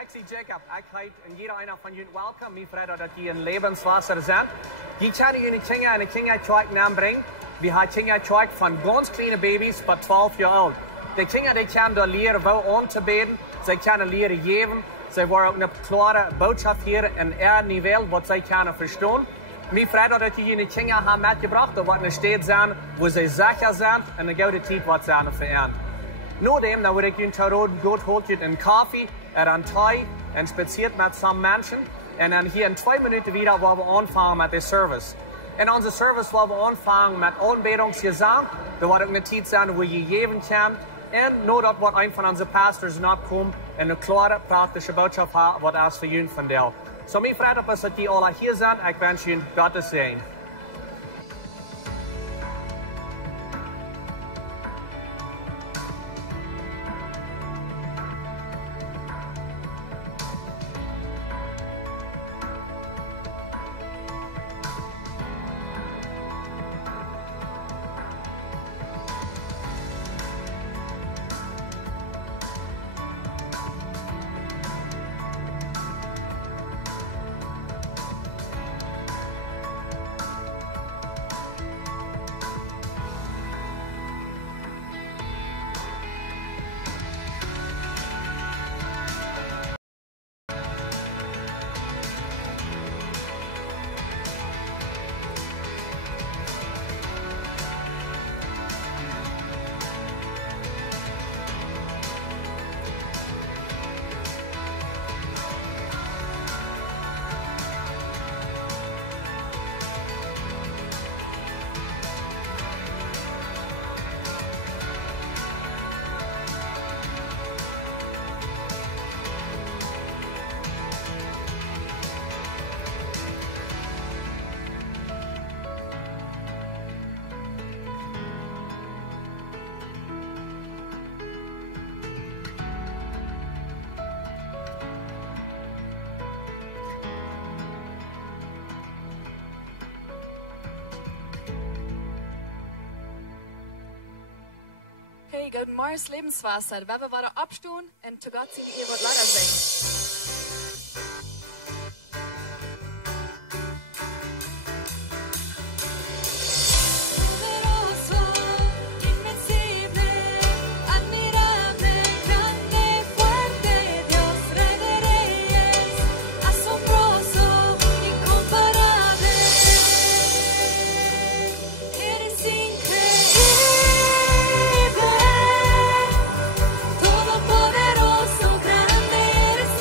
ik zie Jacob. Ik heet en jeder einer van jullie welkom. Mijn vrienden dat die een levenswasser zijn. Die kunnen jullie kinderen en de kindertjeuk nambrengen. We hebben kindertjeuk van ganz kleine baby's tot 12 jaar oud. De kinderen die kunnen daar leren wel aan te beden. Ze kunnen leren geven. Ze worden ook een klare boodschap hier in er niveau wat zij kunnen verstaan. Mijn vrienden dat die jullie kinderen hebben metgebracht. Dat wordt een stad zijn waar ze zeker zijn en een goede tijd wat ze aan veranderen. Nadem, dan word ik jullie terug goed holt een koffie, een thee en spaziert met samen mensen. En dan hier in 2 minuten wieder, waar we aanvangen met de service. In onze service, waar we aanvangen met aanbedingsgezang, dan wordt ook een tijd zijn waar je geven kan. En nadat wordt een van onze pastors opkomen en een klare, praktische boodschap hebben, wat als voor jullie vandeel. Zo, mijn vrienden, dat die alle hier zijn, ik wens jullie God te zien. Hey, guten Morgen, Lebenswasser. Wir waren abstehen und zu Gott singen ihr was Lager singen. Todopoderoso, grande eres.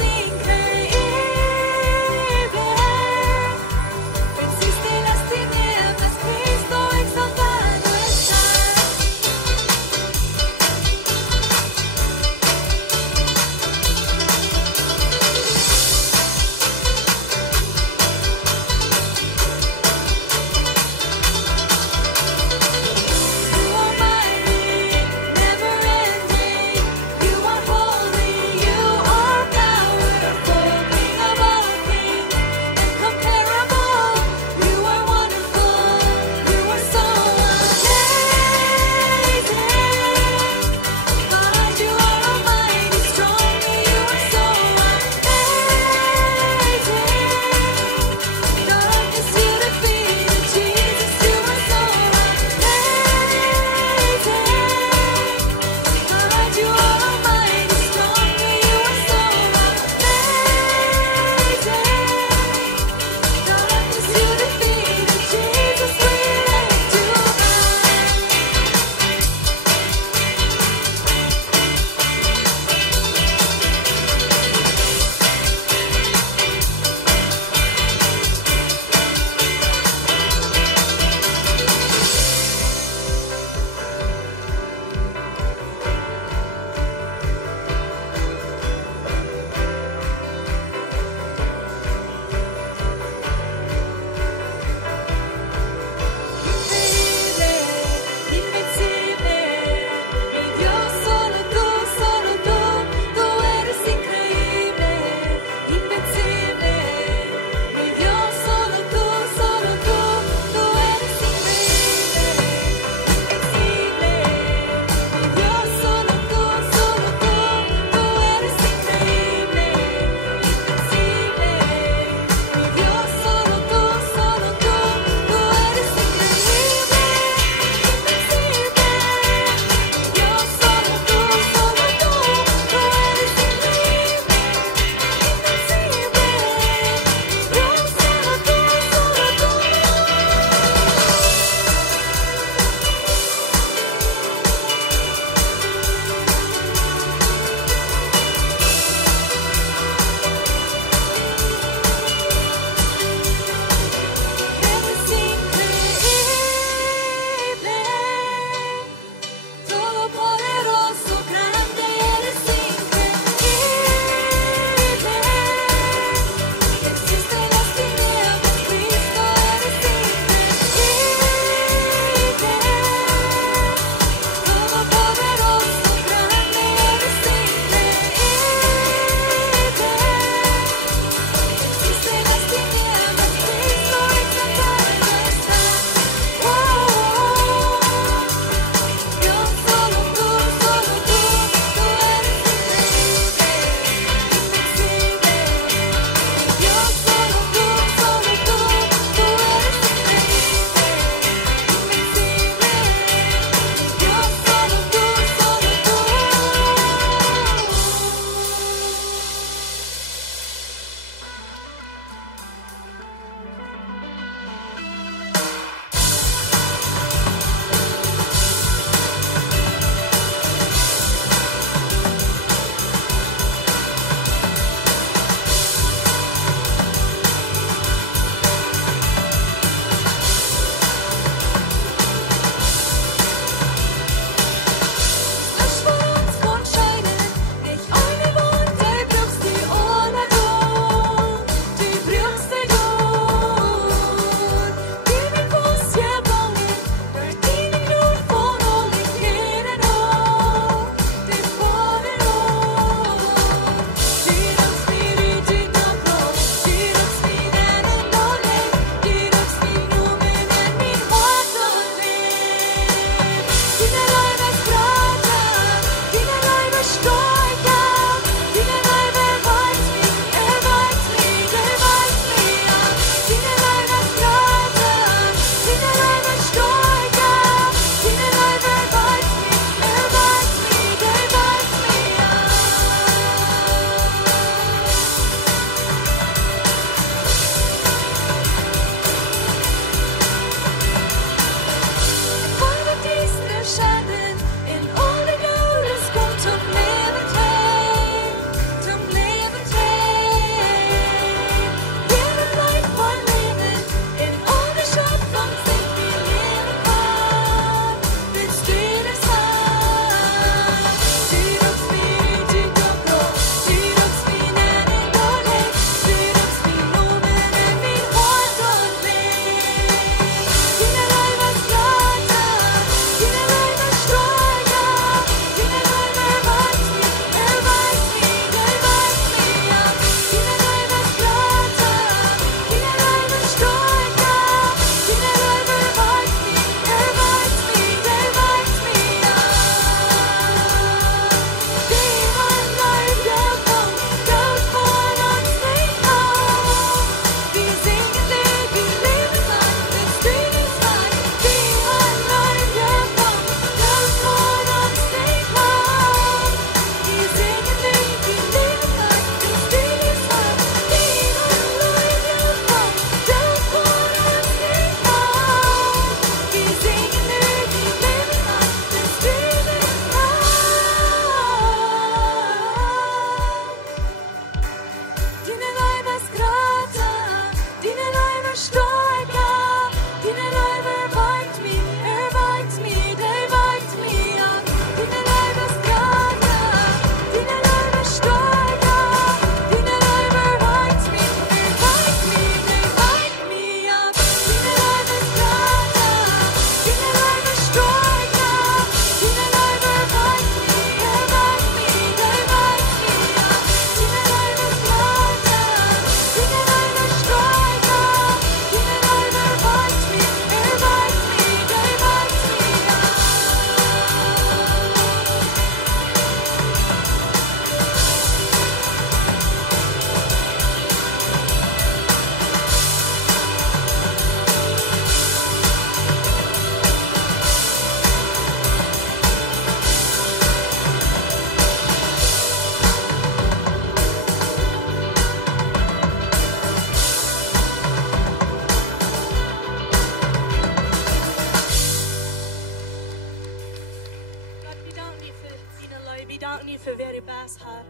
Jesus, Herr.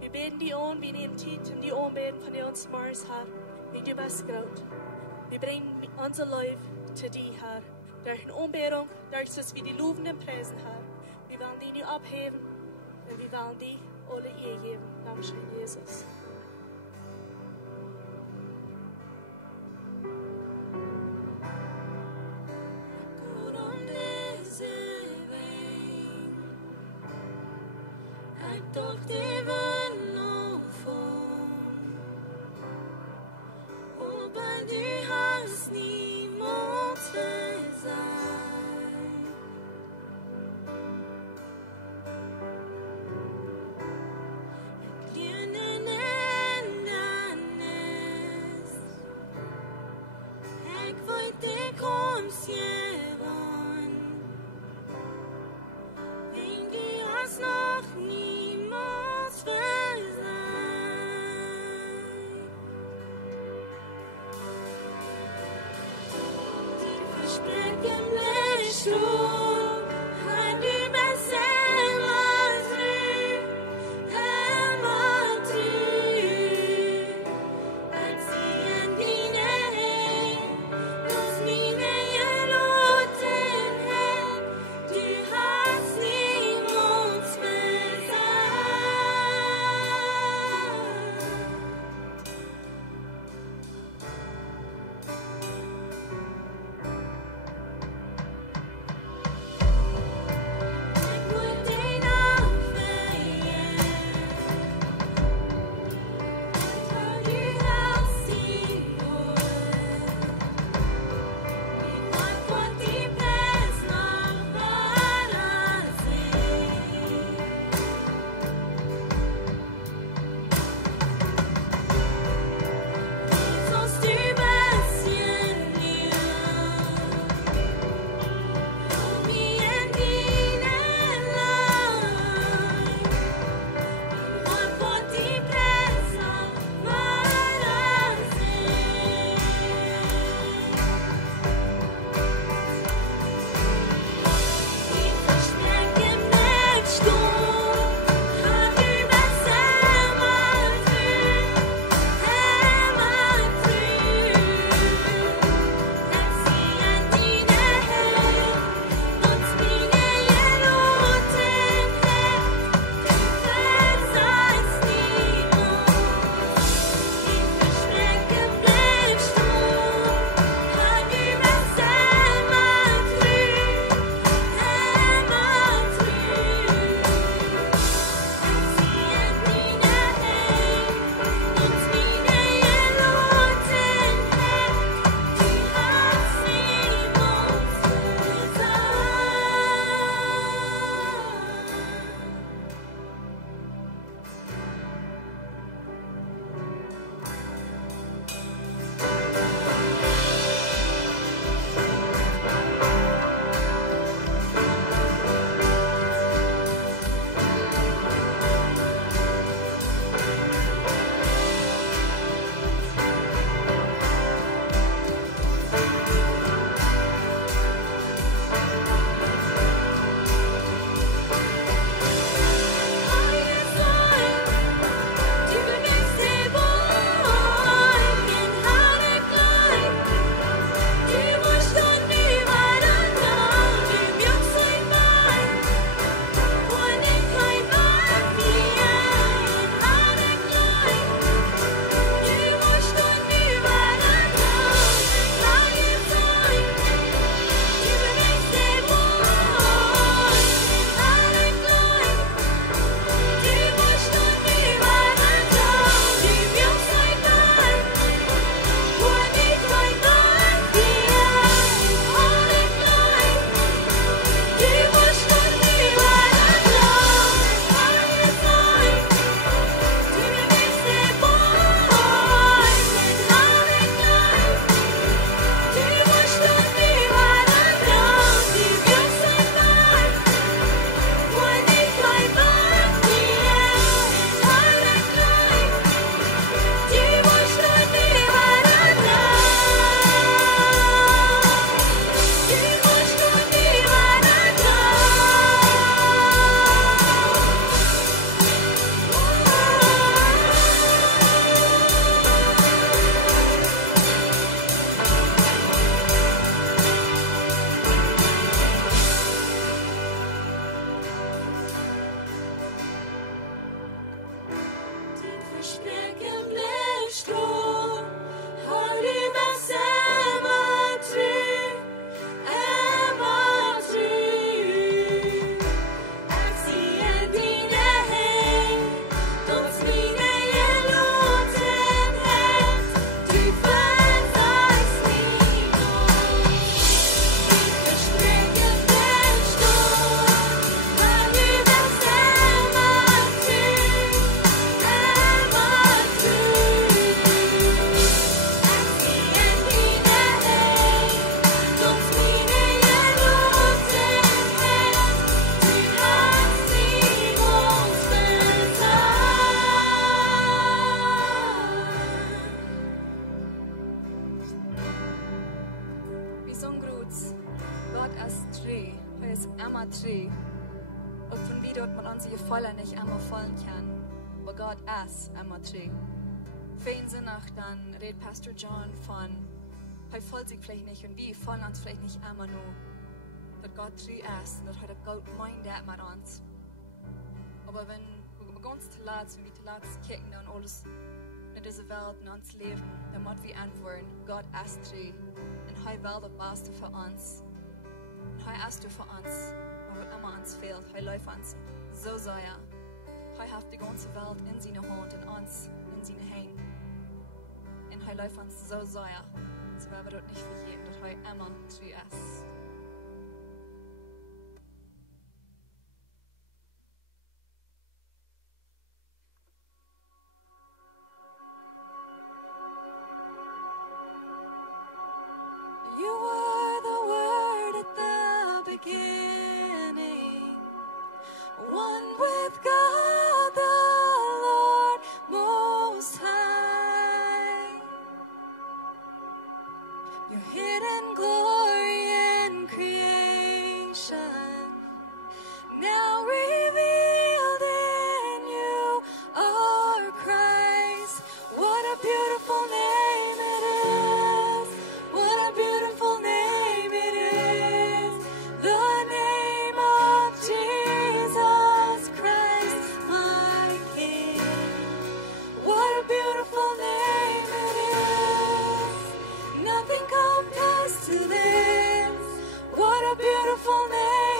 Wir beten die an, wir nehmen Zeit und die anbeten von uns Mars, Herr. Wie du bist groß. Wir bringen unser Leben zu dir, Herr. Durch eine Anbetung, durch das wir die loben und preisen, Herr. Wir wollen die nicht abheben und wir wollen die alle ihr geben. Dankeschön, Jesus. Doch det var nog få, og bare du har sni mot seg. Gleden enda næst, jeg vet det kom skjævan, men du har snart ni. groot. God is tree. Hij is immer tree. Ook van wie dort man onze gevallen nicht immer fallen kann. Aber God is immer tree. Fein Sinn nach dann redet Pastor John von, hij folgt sich vielleicht nicht und wir fallen uns vielleicht nicht immer nur. Dass Gott tree ist und dass er Gott meint mit uns. Aber wenn wir ganz zu laut sind, wie zu laut kicken und alles in dieser Welt in uns leben, dann müssen wir antworten, Gott ist tree. Und er will das Beste für uns. Und er ist für uns, was immer uns fehlt. Er läuft uns so sehr. Er hat die ganze Welt in seiner Hand und uns in seinen Händen. Und er läuft uns so sehr. So werden wir dort nicht vergeben, dass er immer tree ist. Beautiful name.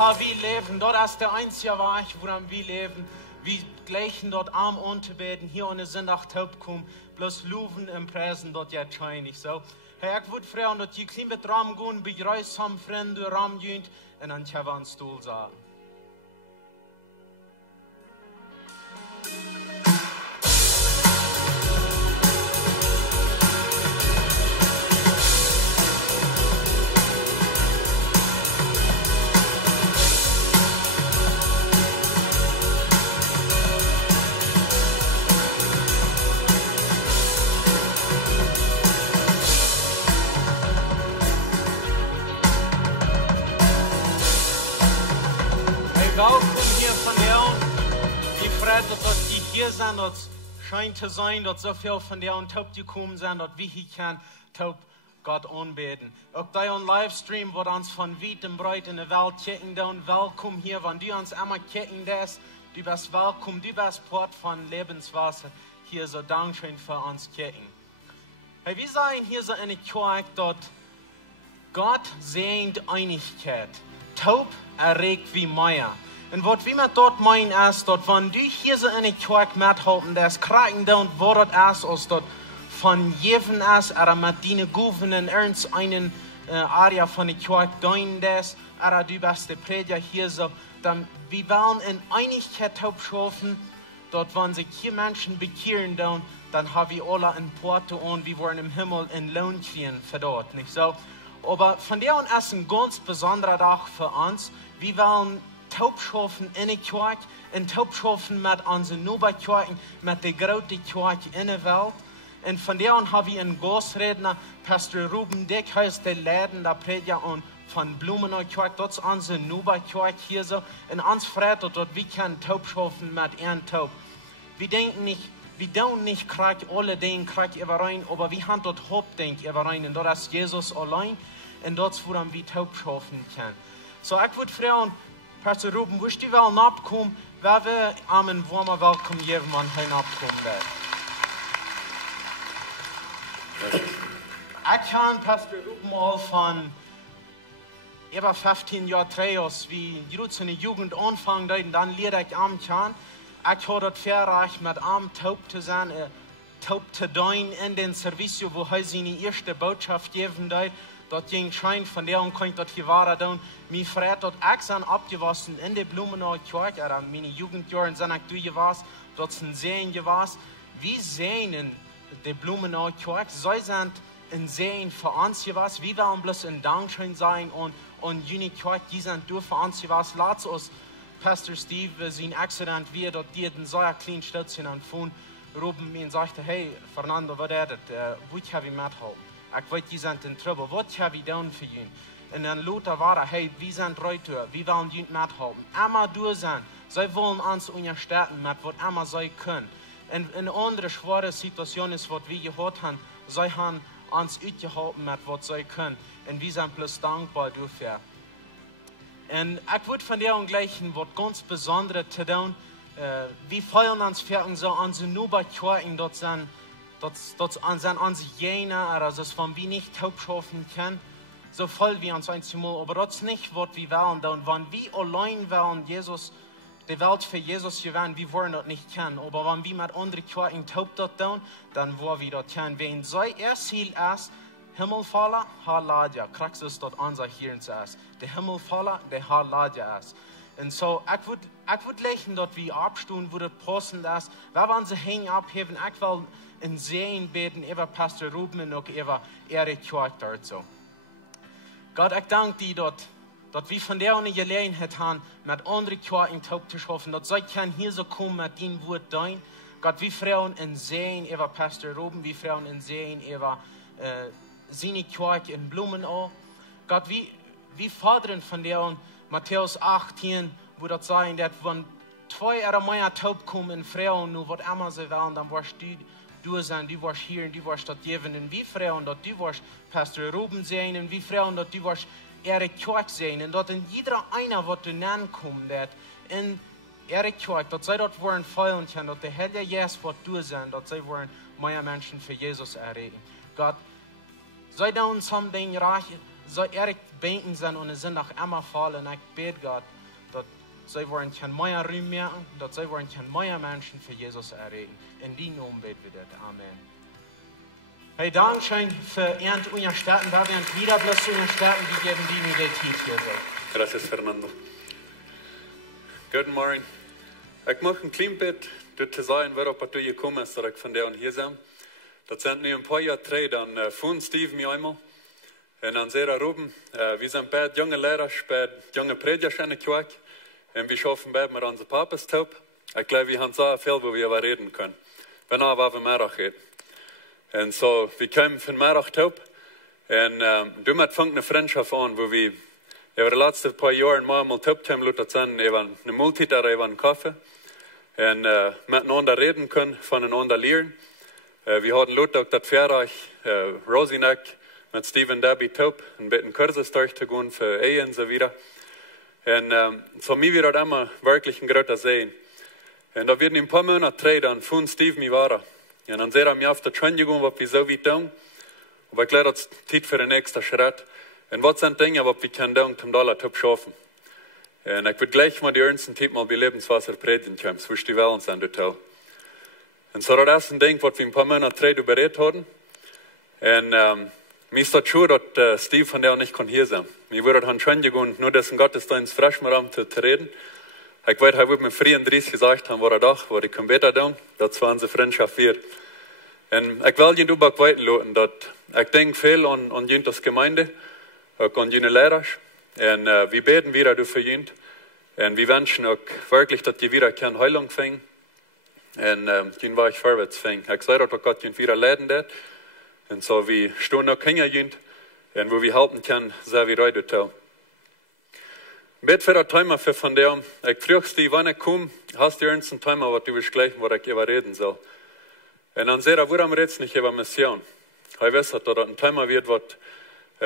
wir leben, dort ist der einzige Weg, woran wir leben. Wir gleichen dort arm unterbeten, hier ohne Sinn nach taub kommen, bloß Luven im Präsen dort ja scheinig so. Hey, ich würde fragen, dass die klein mit Raum gehen, begrüßt haben, Freunde, Raum jünt, und dann können wir einen Stuhl sagen. Dass die hier sind, dat scheint zu sein, dass so viel von der und taub gekommen sind, dass wir hier können, taub Gott anbeten. Auch da on Livestream wird uns von weit und breit in der Welt checken, und willkommen hier, wenn du uns einmal checken lässt, du bist willkommen, du bist Port von Lebenswasser, hier so Dankeschön für uns checken. Hey, wir sagen hier so eine Kirche, dort Gott sehnt Einigkeit, taub erregt wie Meier. Und was wir dort meinen ist, dort, wenn du hier so eine Kirche mithalten, das kriegen da und wo dort ist, als dort von jedem ist, oder mit deinen Gouverneuren ernst einen Area von der Kirche dein das, oder du bist der Prediger hier so, dann wir wollen in Einigkeit schaffen, dort, wenn sich hier Menschen bekehren, dann haben wir alle ein Porto und wir wollen im Himmel in Lohn kriegen für dort, nicht so? Aber von der an ist ein ganz besonderer Tag für uns. Wir wollen taub schaffen in der Kirche, und taub schaffen mit unseren Neubaukirchen, mit der großen Kirche in der Welt. Und von der an haben wir einen Gastredner, Pastor Ruben Dick, heißt der leitende Prediger von Blumenau Kirche, dort ist unsere Neubaukirche hier so. Und uns freut dort, wir können taub schaffen mit einem Taub. Wir denken nicht, wir tun nicht Krieg, alle den Krieg überein, aber wir haben dort Hauptdenk überein, und dort ist Jesus allein, und dort, wo wir taub schaffen können. So, ich würde fragen, Pastor Ruben, willst du wel abkommen, wer wir einen warmen Willkommen geben, wenn er abkommen wird? Ich kann Pastor Ruben all von über 15 Jahren Treos, wie Jürgen in der Jugend anfangen, und dann lehre ich am kann. Ich habe dort verreicht, mit am taub zu sein, taub zu sein in den Service, wo er seine erste Botschaft geben wird. Dat ging scheint von der und kommt dort hier war dann mir freut dort exan abgewaschen in der Blumenau Kirche oder meine Jugendjahren sind ich durchgewasst dort sind Seen gewasst wie sehen in der Blumenau Kirche so sind in Seen für uns gewasst wie wollen bloß in Dankeschön sein und jene Kirche die sind durch für uns gewasst lasst uns Pastor Steve sein Accident wie dort die den so ein kleinen Städtchen anfangen Ruben mir und sagte hey Fernando was ist das wo ich habe ich mithalten ich weiß, die sind in Trouble. Was habe ich getan für ihn? Und dann Luther war, hey, wir sind Leute, wir wollen die mithalten. Immer durch sein. Sie wollen uns unterstützen, mit was immer sie können. Und in andere schwere Situationen, was wir gehört haben, sie haben uns ausgehalten, mit was sie können. Und wir sind bloß dankbar dafür. Und ich würde von der gleichen was ganz Besonderes zu tun. Wir feiern uns für unsere Neubaukirchen dort sind. Dat zijn onze jenen, also von wir nicht taub schaffen können, so voll wie uns einmal, aber das ist nicht, was wir wollen. Und wenn wir allein wollen, Jesus, die Welt für Jesus gewinnen, wir wollen das nicht kennen. Aber wenn wir mit anderen Kirchen taub das tun, dann wollen wir das kennen. Wenn sein Ziel ist, Himmel fallen, Halleluja, kriegst du dort unser Hirn zuerst. Der Himmel fallen, der Halleluja ist. Und so, ich würd lächeln, dass wir abstehen, wo das passend ist. Wir wollen sie hängen abheben, ich will in Sehen beten, über Pastor Ruben und auch über ihre Kirche dort so. Gott, ich danke dir, dass wir von der eine Gelegenheit haben, mit anderen Kirchen taub zu schaffen, dass sie können hier so kommen mit dem Wort dein. Gott, wir freuen in Sehen über Pastor Ruben, wir freuen in Sehen über seine Kirche in Blumenau. Gott, wir fordern von der Matthäus 18, wo das sagen, dass wenn zwei oder mehr taub kommen in Frauen, nur was immer sie wollen, dann wirst du sein, du wirst hier und du wirst das geben. Und wir freuen, dass du wirst Pastor Ruben sehen und wir freuen, dass du wirst ihre Kirche sehen. Und dass in jeder einer, was du nennen kommt, in ihre Kirche, dass sie dort wollen feiern können, dass der Herr Jesus wird du sein, dass sie wollen mehr Menschen für Jesus erreden. Gott, sei da uns haben den Reich, so ehrlich beten sind und sind nach immer fallen. Ich bete Gott, dass sie wollen kein mehr Rühm merken, dass sie wollen kein mehr Menschen für Jesus erregen. In die Namen beten wir das. Amen. Hey, Dankeschön für unsere Staaten, da wir wieder bloß unsere Staaten, die geben die mir die Zeit hier sind. Gracias, Fernando. Guten Morgen. Ich möchte ein klein bisschen zu sagen, warum du gekommen bist, dass ich von der und hier bin. Das sind nur ein paar Jahre drei, dann von Steve mir einmal. Und dann sehr Ruben. Wir sind beide junge Lehrer, beide junge Prediger in der Kirche. Und wir schaffen beide mit unserem Papastab. Ich glaube, wir haben so viel, wo wir über reden können. Wenn auch wir mehr reden. Und so, wir kommen von Merachtaub und damit fängt eine Freundschaft an, wo wir über die letzten paar Jahre mal Taub haben, über eine Multitar, über einen Kaffee und miteinander reden können, voneinander lernen. Wir hatten Luther, das Ferrach, Rosinek, mit Stephen Debbie Taub, ein bisschen Kurses durchzugehen für Ehe und so weiter. Und so mir wird das immer wirklich ein großer Segen. Und da wird in ein paar Monaten drei, dann von Steve mir war. Und dann sehr wir auf der Trend gegangen, was wir so weit tun. Aber ich glaube, das ist Zeit für den nächsten Schritt. Und was sind Dinge, was wir können tun, um das zu schaffen? Und ich würde gleich mal die ersten Tipp mal bei Lebenswasser predigen können, so die Wellen sind total. Und so das erste Ding, was wir ein paar Monate drei überredet haben. Und mir ist das schon, dass Steve von der nicht hier sein kann. Wir würden an Trend gegangen, nur dessen Gottesdienst frisch mal zu reden. Ich weiß, er wird mir 34 gesagt haben, was doch, was ich besser tun, das war unsere Freundschaft hier. Und ich will Ihnen auch weiterlassen, dass ich denke viel an Jüntas Gemeinde, auch an Jüne Lehrer. Und wir beten wieder für ihn. Und wir wünschen auch wirklich, dass ihr wieder keine Heilung fängt. Und ihn war ich vorwärts fängt. Ich sage, dass Gott ihn wieder leiden wird. Und so, wir stehen noch hinter ihn. Und wo wir helfen können, sehr wie heute tun. Bet für das Thema für von der, ich frage dich, wann ich komme, hast du irgendein Thema, was du willst gleich, wo ich über reden soll. Und dann sehr, wo am Rätsel nicht über Mission. Ich weiß, dass das ein Thema wird, was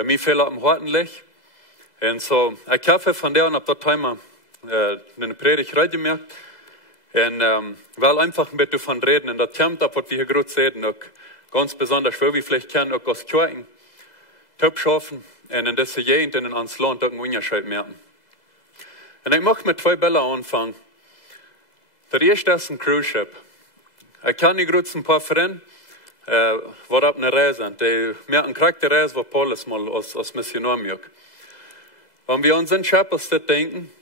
mir viel am Herzen liegt. Und so, ich habe von der und habe das Thema eine Predigt reingemerkt. Und will einfach ein bisschen davon reden. Und das kommt ab, was wir hier gerade sehen, auch ganz besonders, wo wir vielleicht kennen, auch aus Kirchen, Top schaffen und in dieser Gegend in uns Land auch einen Unterschied merken. Und ich möchte mit zwei Bildern anfangen. Der erste ist ein Cruise Ship. Ich kenne gerade ein paar Freunde, die auf einer Reise sind. Die merken gerade die Reise, die Paulus mal als Missionar macht. Wenn wir uns in Shepperstedt denken,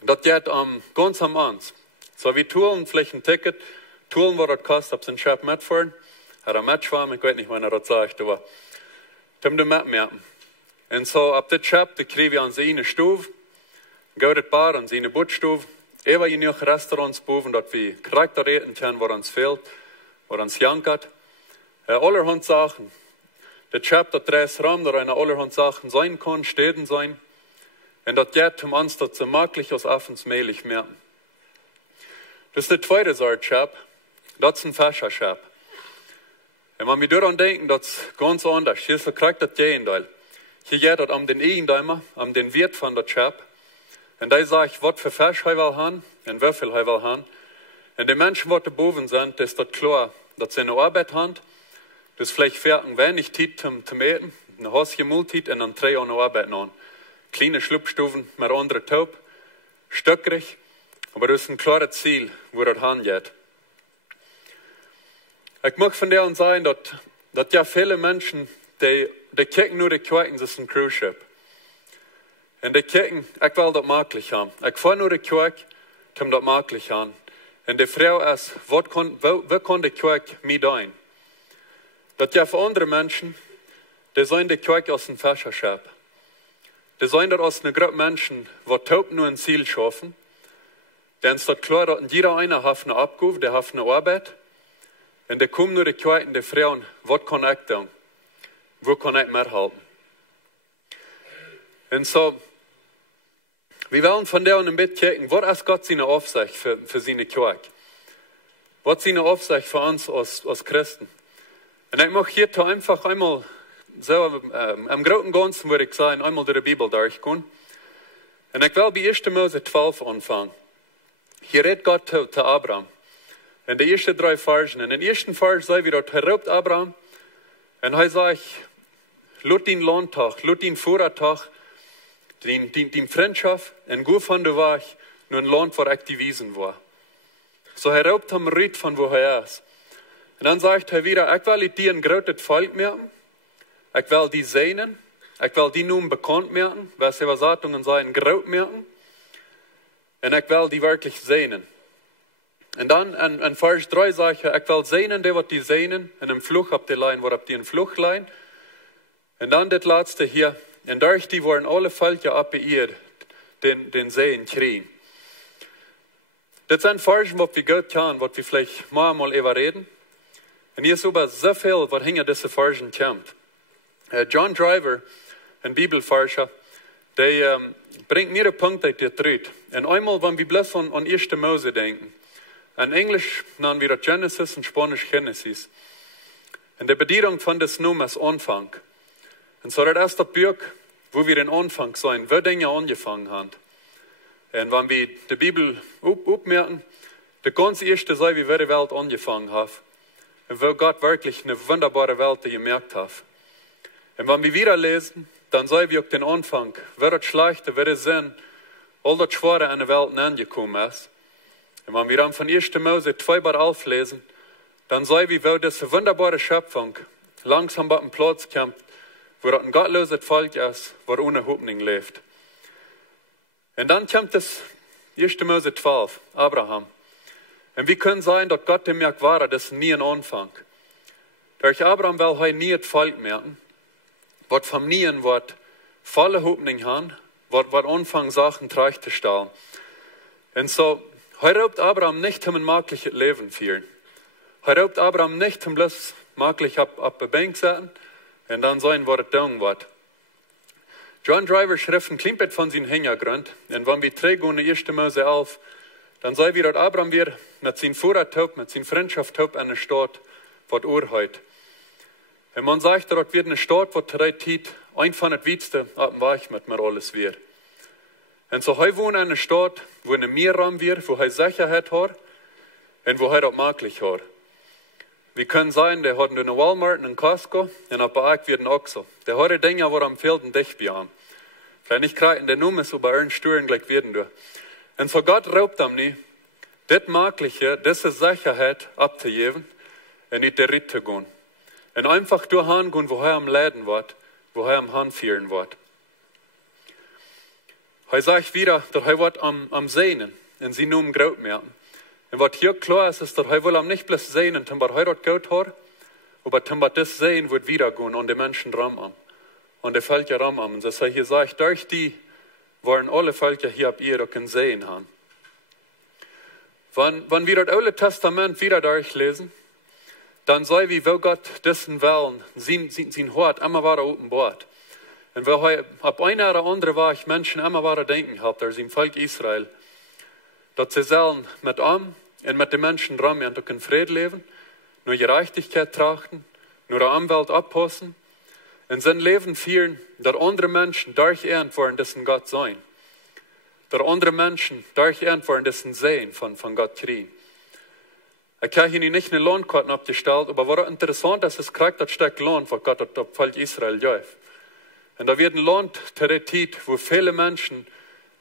das geht ganz am Anfang. So wie Touren, vielleicht ein Ticket, Touren, was das kostet, ob sie ein Shep mitfahren, oder mitfahren, ich weiß nicht, wann er das sagt, aber zum dem mitmerken. Und so, ab das Shep, da kriegen wir an sie eine Stufe, gehen das Bar an seine Bootstube, ehe wir noch Restaurants buchen, dass wir charakterieren können, was uns fehlt, was uns jankert. Allerhand Sachen. Der Chap, der drei Raum, da eine allerhand Sachen sein kann, Städten sein. Und das geht um uns, dass sie möglich aus Affens mehlig merken. Das ist der zweite Sorte Chap. Das ist ein fescher Chap. Und wenn wir daran denken, das ist ganz anders. Hier ist der Charakter Gegenteil. Hier geht es um den Eigentümer, um den Wert von der Chap. Und da sage ich, was für Fisch er will haben und wie viel er will haben. Und die Menschen, die da oben sind, ist das klar, dass sie eine Arbeit haben, das vielleicht fährten wenig Zeit zum Eten, eine Hausje Multit und dann 3 Jahre Arbeit an. Kleine Schlupfstufen mit anderen Taub, stöckrig, aber das ist ein klares Ziel, wo das hingeht. Ich mag von der sagen, dass ja viele Menschen, die kicken nur die Kirchen, das ist ein Cruise Ship. Und die Kirchen, ich will das möglich haben. Ich fahre nur die Kirche, um das möglich haben. Und die Frau ist, wie kann die Kirche mir tun? Das ja für andere Menschen, die sind die Kirche aus dem Fischerschab. Die sind das aus einer Gruppe Menschen, die taub nur ein Ziel schaffen. Denn es ist klar, dass jeder einer hat eine Abgabe, der hat eine Arbeit. Und die kommen nur die Kirche, die Frauen, was kann ich tun? Wo kann ich mithalten? Und so, wir wollen von der und ein bisschen gucken, was ist Gott seine Aufsicht für seine Kirche? Was ist seine Aufsicht für uns als Christen? Und ich möchte hier einfach einmal, so am Großen und Ganzen würde ich sagen, einmal durch die Bibel durchgehen. Und ich will bei 1. Mose 12 anfangen. Hier redet Gott zu Abraham. In den ersten 3 Versen. In den ersten Vers sagt er, er raubt Abraham. Und er sagt, laat din Landtag, laat din Vorratag, din Freundschaft, en goed van de weg, naar een land waar ik die wiesen war. So hij raubt hem riet van wo hij is. En dan zegt hij weer, ik wil die een groot volk merken, ik wil die zegenen, ik wil die noemen bekend merken, was hij Übersetzungen sagen, groot merken, en ik wil die wirklich zegenen. En dan in vers 3 zegt hij, ik wil zegenen die wat die zegenen, en een vlucht op die lijn waarop die een vlucht lijn. En dan dit laatste hier, en durch die worden alle volken abbeheerd, den Segen kriegen. Dit zijn versen wat we goed kennen, wat we vielleicht mal über reden. En hier is aber so viel, wat hinter diese Versen kommt. John Driver, een Bibelforscher, der bringt mehrere Punkte uit dit eruit. En einmal, wenn wir bloß an 1. Mose denken, in Englisch nennen wir das Genesis, in Spanisch Genesis. En de bediening van des noemen als Anfang. En so das erste Buch, wo wir den Anfang sein, wo Dinge angefangen haben. En wenn wir die Bibel opmerken, de ganze erste sei, wie wir die Welt angefangen haben. Und wo Gott wirklich eine wunderbare Welt gemerkt hat. Und wenn wir wieder lesen, dann sei wir auch den Anfang, wer das Schlechte, wer das Sinn, all das Schwere an der Welt angekommen ist. Und wenn wir dann von 1. Mose 2:11 lesen, dann sei wir, wo diese wunderbare Schöpfung langsam bei dem Platz kommt, wo das ein gottloses Volk ist, wo ohne Hoffnung lebt. Und dann kommt das 1. Mose 12, Abraham. Und wir können sagen, dass Gott dem merkt war, das ist nie ein Anfang. Durch Abraham will er nie das Volk merken, was vom Nien wird volle Hoffnung haben, was anfangen Sachen treich zu stellen. Und so, er raubt Abraham nicht um ein mögliches Leben führen. Er raubt Abraham nicht um bloß möglich ab der Bank setzen und dann sein, was es tun wird. John Driver schrift ein klein bisschen von seinem Hintergrund. Und wenn wir trägen in 1. Mose 11, dann sei wir, dass Abraham wir mit seinem Vorrat, mit seiner Freundschaft an eine Stadt, was urheit. Und man sagt, dass wir eine Stadt, was drei Zeit ein von den Witzten ab dem Weg mit mir alles wird. Und so er wohnt in einer Stadt, wo eine Meerraum wird, wo er Sicherheit hat und wo er das möglich hat. Wir können sagen, der hat eine Walmart, einen Costco und ab der wird ein Ochse. Der hat die Dinge, die am Feld dicht bejahen. Vielleicht nicht gerade in der Nummer, so bei allen Stühlen gleich werden durch. Und so Gott raubt am nie, das Mögliche, diese Sicherheit abzugeben und nicht der Ritt zu gehen. Und einfach durchgehen, wo er am Leiden wird, wo er am Hand führen wird. Er sagt wieder, dass er wird am Sehnen und sie nur Graut merken. Und was hier klar ist, ist, dass er will am nicht bloß sehen, und was er dort gut hat, aber das Sehen wird wiedergehen und die Menschen ram am. Und die Völker ram am. Und das heißt, hier sagt, durch die wollen alle Völker hier ab ihr auch ein Sehen haben. Wenn wir das Alte Testament wieder durchlesen, dann sei wie, wo Gott dessen Willen, sein Hort immer wieder offenbart. Und wo er ab einer oder andere Weg Menschen immer wieder denken hat, als im Volk Israel, dass sie sollen mit ihm und mit den Menschen dran und in Frieden leben, nur Gerechtigkeit trachten, nur der Umwelt abpassen und sein Leben führen, dass andere Menschen durchgehend wollen, dessen Gott sein. Dass andere Menschen durchgehend wollen, dessen Sehen von Gott kriegen. Ich habe hier nicht eine Lohnkarte abgestellt, aber was interessant ist, es kriegt das Stück Lohn, was Gott das Volk Israel gibt. Und da wird ein Lohn zu der Zeit, wo viele Menschen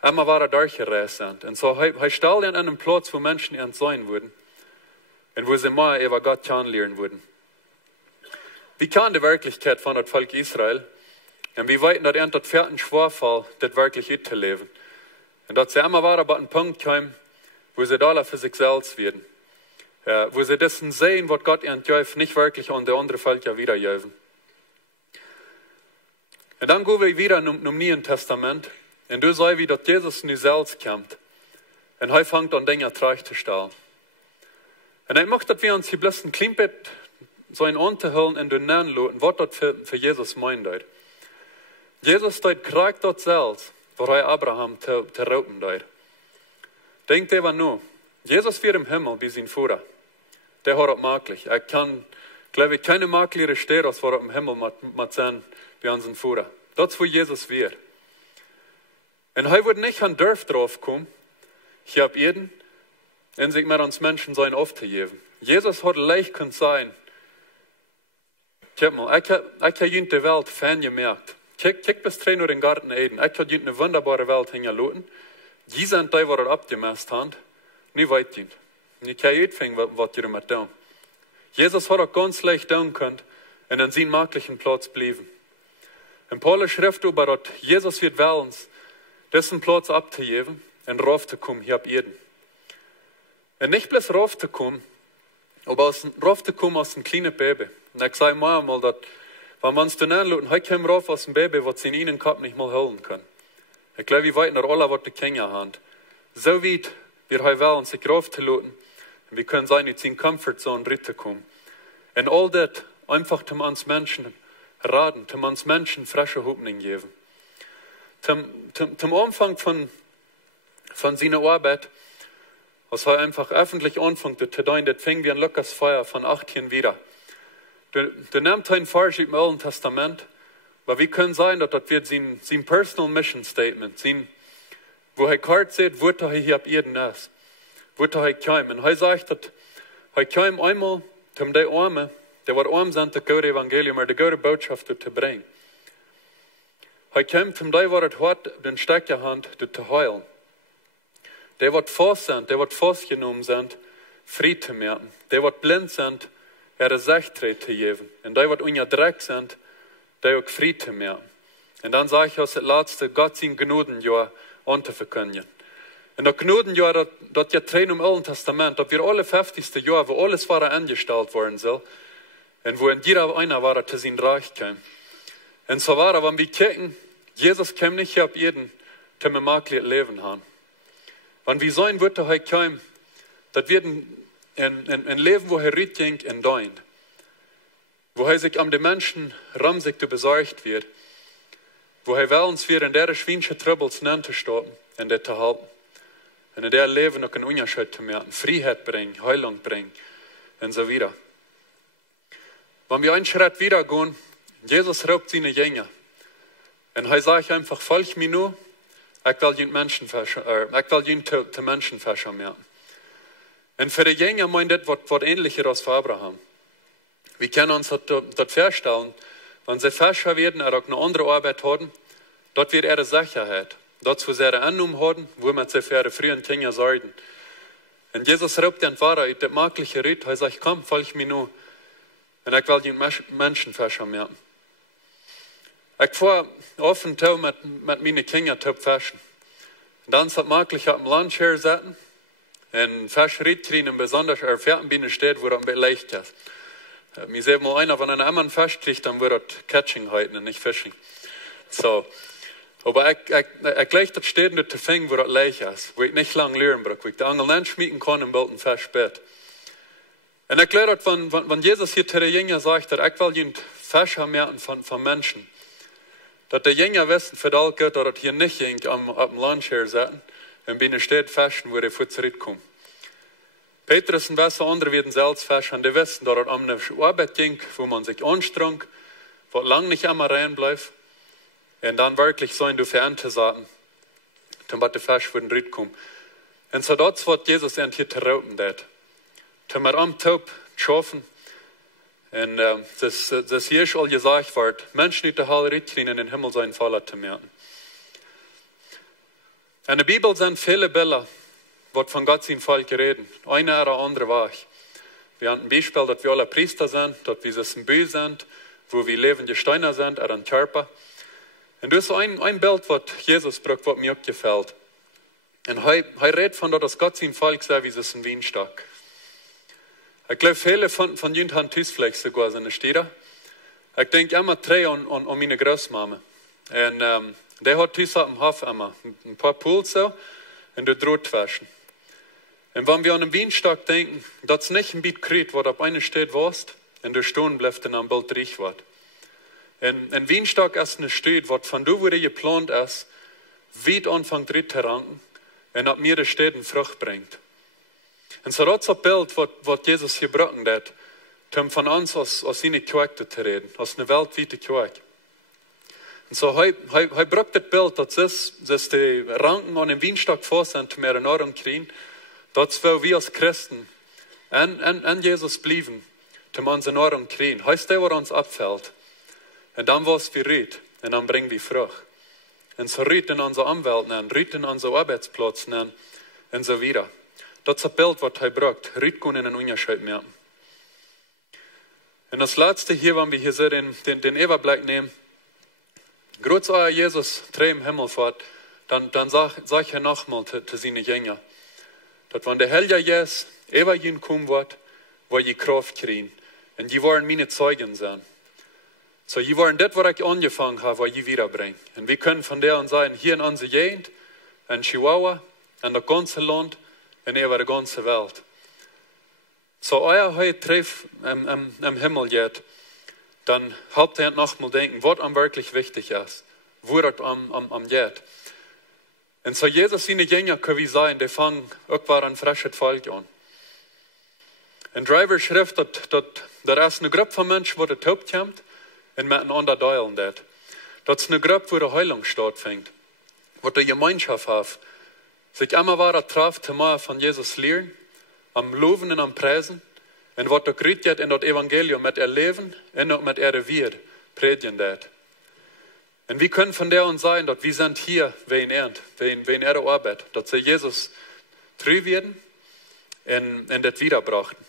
immer wieder durchgereist sind. Und so er stellt ihn an einem Platz, wo Menschen sein würden. Und wo sie mehr über Gott kennenlernen würden. Wie kann die Wirklichkeit von das Volk Israel, und wie weit dass er das vierten Schwerfall, das wirklich mitzuleben. Und dass sie immer wieder bei einem Punkt kommen, wo sie da für sich selbst werden. Wo sie dessen sehen, was Gott ihnen gibt, nicht wirklich an die anderen Völker wiedergeben. Und dann gehen wir wieder zum Neuen Testament. Und du sagst, wie dass Jesus nu selbst kommt. Und er fängt an Dinge zu Und ich möchte, dass wir uns hier bloß ein klein bisschen so ein Unterhöhlen in den Namen lassen, was das für Jesus meint. Jesus kriegt dort selbst, wo er Abraham zu rauben. Denkt ihr nur, Jesus wird im Himmel bei seinem Vater. Der hat das möglich. Er kann, glaube ich, keine möglichere Stelle, als er im Himmel mit sein bei unserem Vater. Das ist, wo Jesus wird. Und er wird nicht an Dörf drauf kommen, hier ab jeden, und sich mit uns Menschen sein aufzugeben. Jesus hat leicht können sein, Kijk mal, ik heb jullie de wereld fijn gemerkt. Kijk bis train door den Garten Eden. Ik heb jullie een wunderbare wereld hingelaten. Die zijn die waar het opgemast hebben. Nu weet je. Nu kan je uitvinden wat je ermee doen. Jezus had ook ganz leicht doen können en aan zijn makkelijke plaats blijven. In Paulus schrift over dat Jezus wird wellens dessen plaats op te geven en rauf te komen hier op Erden. En niet bloß rauf te komen, aber rauf te komen als een kleine baby. En ik zei mal dat, wenn wir uns den anlaten, hij komt rauf als een baby, wat zijn ihnen kap niet mal hullen kan. Ik glaube, wir weit naar alle wat de Kinder haben. So weit wird hij wellens sich rauf te laten. Und wir können sein, in seine Comfortzone reinzukommen. Und all das einfach zum uns Menschen raten, zum uns Menschen frische Hoffnung geben. Zum Anfang von seiner Arbeit, als er einfach öffentlich anfängt zu tun, das fing wie ein Lukas Feuer von 18 wieder. Du nimmst einen Vers im Alten Testament, aber wir können sagen, dass das wird sein Personal Mission Statement, wo er klar sieht, wo er hier auf Erden ist. Wo er kam. Und er sagt, dass er kam einmal, um die Arme, die war arm sind, das gute Evangelium, oder die gute Botschaft zu bringen. Er kam, um die war es hart, den Steck in der Hand, zu heilen. Die, die fast sind, die festgenommen sind, frei zu machen. Die, die blind sind, ihre Sichtheit zu geben. Und die, die unter Dreck sind, die auch frei zu machen. Und dann sage ich als das letzte, Gott sein Gnadenjahr anzuverkündigen. En dat Gnadenjahr, dat je trainen im Alten Testament, dat wir alle 50. Jahr, wo alles war angestellt worden soll, und wo in jeder einer war, zu sein Reich kam. Und so war, wenn wir kicken, Jesus kam nicht auf jeden, zum wir makliches Leben haben. Wenn wir sein würden, er kam, das wird ein Leben, wo er richtging und deint. Wo er sich am den Menschen ramsig besorgt wird. Wo er willens wird, in der schwinschen Troubles zu stoppen und das zu halten. En in der Leben ook een onderscheid te maken, Freiheit brengen, Heilung brengen en so weiter. Wenn wir einen Schritt wieder gehen, Jesus raubt seine Jünger. Und er sagt einfach, folg mir nur, ich will ihn zu Menschenfäscher machen. Und für die Jünger meint das was ähnlicher als für Abraham. Wir können uns das vorstellen, wenn sie Fäscher werden oder auch eine andere Arbeit haben, dort wird ihre Sicherheit. Dort, wo sie ihre Annahmen haben, wo man sie für ihre frühen Kinder sorgen. Und Jesus raubt den Pfarrer in das magliche Ritt, er sagt, komm, folg mir nur. Und ich will den Menschenfäscher machen. Ich fahre offen mit meinen Kindern zu fischen. Und dann ist es maglich auf dem Land hier sitzen. Und Fischritt kriegen, besonders auf Fährtenbienen steht, wo es ein bisschen leicht ist. Mir sieht mal einer, wenn einer anderen Fisch kriegt, dann wird das Catching heute, nicht Fishing. So. Aber ich gleich das steht nicht zu fangen, wo das leicht ist, wo ich nicht lange lernen brauche, wo ich die Angel anschmieden kann und bald ein Fisch spät. Und ich glaube, wenn Jesus hier zu den Jüngern sagt, dass ich will ihn Fisch haben von Menschen, dass die Jünger wissen, für all Gott, dass hier nicht am Land hier sitzen und bei ihnen steht Fischen, wo die vor zurückkommen. Petrus und was andere werden selbst fischen, die wissen, dass es um eine Arbeit ging, wo man sich anstrengt, wo lang nicht einmal rein bleibt. Und dann wirklich sollen du für Erntesaten, damit die Fisch würden reinkommen. Und so das wird Jesus hier zu rauben, damit am Taub schaffen. Und das hier ist all gesagt wird, Menschen nicht der Halle reinkriegen in den Himmel sein Faller zu merken. In der Bibel sind viele Bilder, was von Gott sein Volk reden. Einer oder andere war ich. Wir haben ein Beispiel, dass wir alle Priester sind, dass wir ein Bühl sind, wo wir lebende Steine sind, oder ein Körper. Und das ist ein Bild, was Jesus braucht, was mir auch gefällt. Und er redet von, dass Gott sein Volk sei, wie es in Wien stark. Ich glaube, viele von Ihnen haben vielleicht sogar seine Städte. Ich denke immer an meine Großmama. Und der hat Tüß am Hof immer ein paar Pools so und der droht waschen. Und wenn wir an den Wienstock denken, das ist nicht ein Bild kriegt, wo auf einer steht, warst, und der Stone bleibt dann am Bild reich wird. Ein Wienstock ist eine Stadt, was von da, wo der geplant ist, weit anfängt zu ranken und ab mir der Städten Frucht bringt. Und so das ist ein Bild, was Jesus hier brauchen hat, um von uns aus seiner Kirche zu reden, aus einer weltweiten Kirche. Und so er braucht das Bild, dass die Ranken an dem Wienstock vor sind, mehr Nahrung kriegen, dass wir als Christen an Jesus bleiben, zum unsere Nahrung kriegen. Heißt der, was uns abfällt. Und dann was wir rüht. Und dann bringen wir Frucht. Und so rüht in unserer Umwelt, rüht in unser Arbeitsplatz und so weiter. Das ist ein Bild, was er braucht. Rüht können in einen Unterschied merken. Und das Letzte hier, wenn wir hier so den Überblick nehmen, gerade so Jesus dreh im Himmel fährt, dann sag ich nochmal zu seinen Jüngern, dass wenn der Heilige Jesus über ihn kommen wird, wo die Kraft kriegen. Und die wollen meine Zeugen sein. So, die wollen das, was ich angefangen habe, was ich wiederbringen. Und wir können von der und sein, hier in unserer Gegend, in Chihuahua, in der ganzen Land, und über die ganze Welt. So, euer heute Treff im Himmel geht, dann habt ihr nochmal denken, was am wirklich wichtig ist, wo das am geht. Und so, Jesus seine Jünger können wir sein, die fangen irgendwann ein frisches Volk an. In Driver schrift, dass ist eine Gruppe von Menschen, die das Hauptkommt, und miteinander teilen das. Das ist eine Gruppe, wo die Heilung stattfindet, wo die Gemeinschaft hat, sich immer wieder trifft, von Jesus lernen, am Loben und am Preisen, und was der Grit in das Evangelium mit ihr Leben und auch mit ihrer Wird predigen das. Und wir können von der uns sagen, dass wir sind hier wegen ihrer Arbeit, dass sie Jesus treu werden und das wiederbrachten.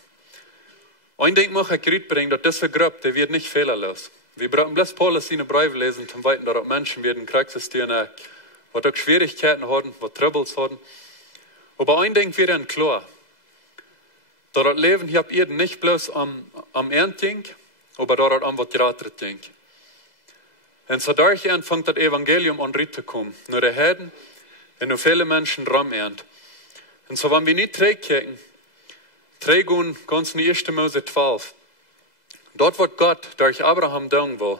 Ein Ding muss ich Grit bringen, dass diese Gruppe, die wird nicht fehlerlos. Wir brauchen bloß Paulus seine Briefe lesen, zum Weiten, dass Menschen werden existieren, die auch Schwierigkeiten haben, die Troubles haben. Aber ein Ding wird ihnen klar, dass das Leben hier auf Erden nicht bloß am Ernting, aber dass am was gerade Ding. Und so dadurch fängt das Evangelium an zu kommen. Nur der Heiden und nur viele Menschen rum ernt. Und so, wenn wir nicht kicken, gehen ganz in 1. Mose 12. Dort, was Gott durch Abraham tun will,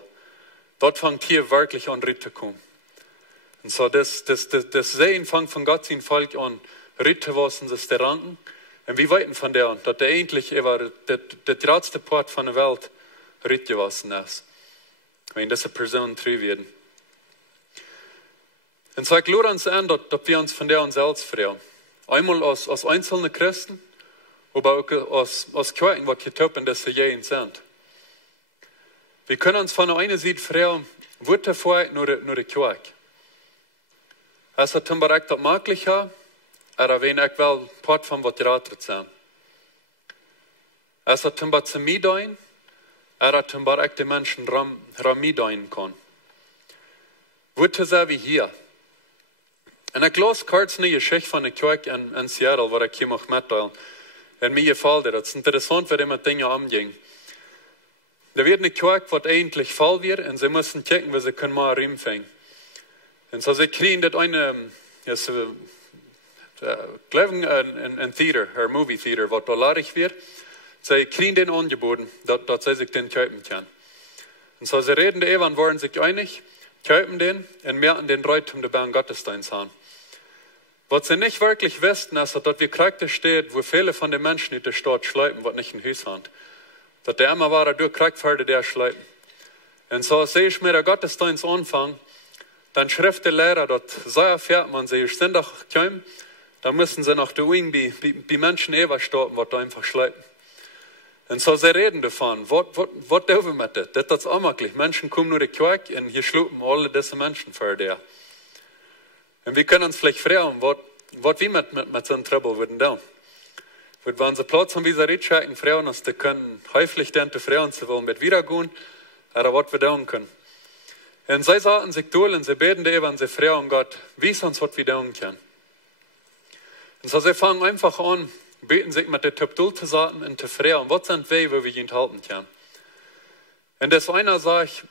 dort fängt hier wirklich an zu kommen. Und so, das Sehen fängt von Gott sein Volk an, zu wassen, das der Ranken. Und wir weiten von der an, dass der endlich über der größte Part von der Welt gewassen ist. Wenn diese Personen treu werden. Und so, ich glaube uns an, dass wir uns von der uns selbst freuen. Einmal als einzelne Christen, aber auch als Kirchen, was getauft in dieser Gegend sind. Wir können uns von der einen Seite freuen, wird davor nur der Kirche. Es hat zum Beispiel das Mögliche, aber wenn ich will, Part von was geraten sind. Es hat zum Beispiel mitdein, aber zum Beispiel die Menschen mitdein kann. Wird es wie hier. Und ich las kurz eine Geschichte von der Kirche in Seattle, wo ich hier noch mitteilen. Und mir gefällt das. Es ist interessant, wie immer Dinge angehen. Da wird eine Kirche, was eigentlich voll wird, und sie müssen checken, wie sie können mal reinfangen. Und so, sie kriegen das eine, ein Theater, ein Movie Theater, was da ladig wird. Sie kriegen den angeboten, dass sie sich den kaufen können. Und so, sie reden da eben, wollen sich einig, kaufen den und merken den Reichtum der Bahn Gottesdienst haben. Was sie nicht wirklich wissen, ist, dass wir Charakter steht, wo viele von den Menschen in der Stadt schleipen, was nicht ein Haus haben. Dass der immer war, durch Charakter der schleipen. Und so sehe ich mir der Gottesdienst anfangen, dann schrift der Lehrer, dass sei erfährt man sich, sind doch kaum, dann müssen sie noch die Menschen stoppen, was da einfach schleipen. Und so sie reden davon, was dürfen wir mit das? Das ist unmöglich. Menschen kommen nur die Kirche und hier schlupen alle diese Menschen für der. Und wir können uns vielleicht fragen, was wir mit so einem Trouble würden tun. Wenn sie Platz haben, wie sie reden, Frauen, dass die können häufig die Frauen zu wollen mit wiedergehen, aber was wir tun können. Und sie sagen sich durch und sie beten die eben, sie fragen Gott, wie ist uns, was wir tun können. Und so sie fangen einfach an, beten sich mit der Topdul zu sagen und zu fragen, was sind Wege, wo wir ihn halten können. Und das einer sagt,